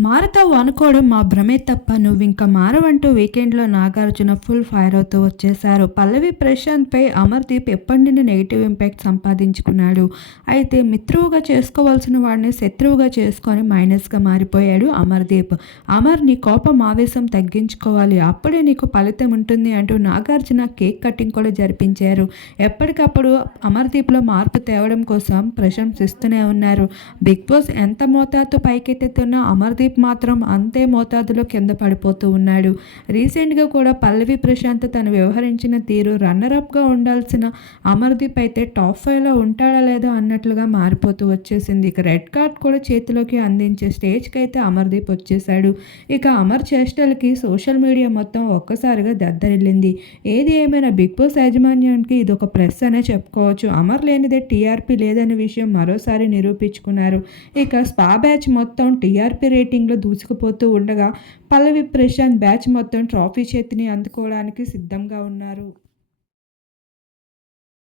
మారతావు అనుకోవడం మా భ్రమే తప్ప నువ్వు ఇంకా మారవంటూ వీకెండ్లో నాగార్జున ఫుల్ ఫైర్ అవుతూ వచ్చేశారు. పల్లవి ప్రశాంత్పై అమర్దీప్ ఎప్పటి నుండి నెగిటివ్ ఇంపాక్ట్ సంపాదించుకున్నాడు. అయితే మిత్రువుగా చేసుకోవాల్సిన వాడిని శత్రువుగా చేసుకొని మైనస్గా మారిపోయాడు అమర్దీప్. అమర్ నీ కోపం ఆవేశం తగ్గించుకోవాలి. అప్పుడే నీకు ఫలితం ఉంటుంది అంటూ నాగార్జున కేక్ కటింగ్ కూడా జరిపించారు. ఎప్పటికప్పుడు అమర్దీప్లో మార్పు తేవడం కోసం ప్రశంసిస్తూనే ఉన్నారు. బిగ్ బాస్ ఎంత మోతాదు పైకెత్తుతున్నా అమర్దీప్ మాత్రం అంతే మోతాదులో కింద పడిపోతూ ఉన్నాడు. రీసెంట్గా కూడా పల్లవి ప్రశాంత్ తను వ్యవహరించిన తీరు రన్నరప్గా ఉండాల్సిన అమర్దీప్ అయితే టాప్ ఫైవ్లో ఉంటాడా లేదా అన్నట్లుగా మారిపోతూ వచ్చేసింది. ఇక రెడ్ కార్డ్ కూడా చేతిలోకి అందించే స్టేజ్కి అయితే అమర్దీప్ వచ్చేశాడు. ఇక అమర్ చేష్టలకి సోషల్ మీడియా మొత్తం ఒక్కసారిగా దద్దరిల్లింది. ఏది ఏమైనా బిగ్ బాస్ యాజమాన్యానికి ఇది ఒక ప్రెస్ అనే చెప్పుకోవచ్చు. అమర్ లేనిదే టీఆర్పీ లేదనే విషయం మరోసారి నిరూపించుకున్నారు. ఇక స్పా బ్యాచ్ మొత్తం టీఆర్పీ రేటింగ్ రేటింగ్లో దూసుకుపోతూ ఉండగా పల్లవి ప్రశాంత్ బ్యాచ్ మొత్తం ట్రాఫీ చేతిని అందుకోవడానికి సిద్ధంగా ఉన్నారు.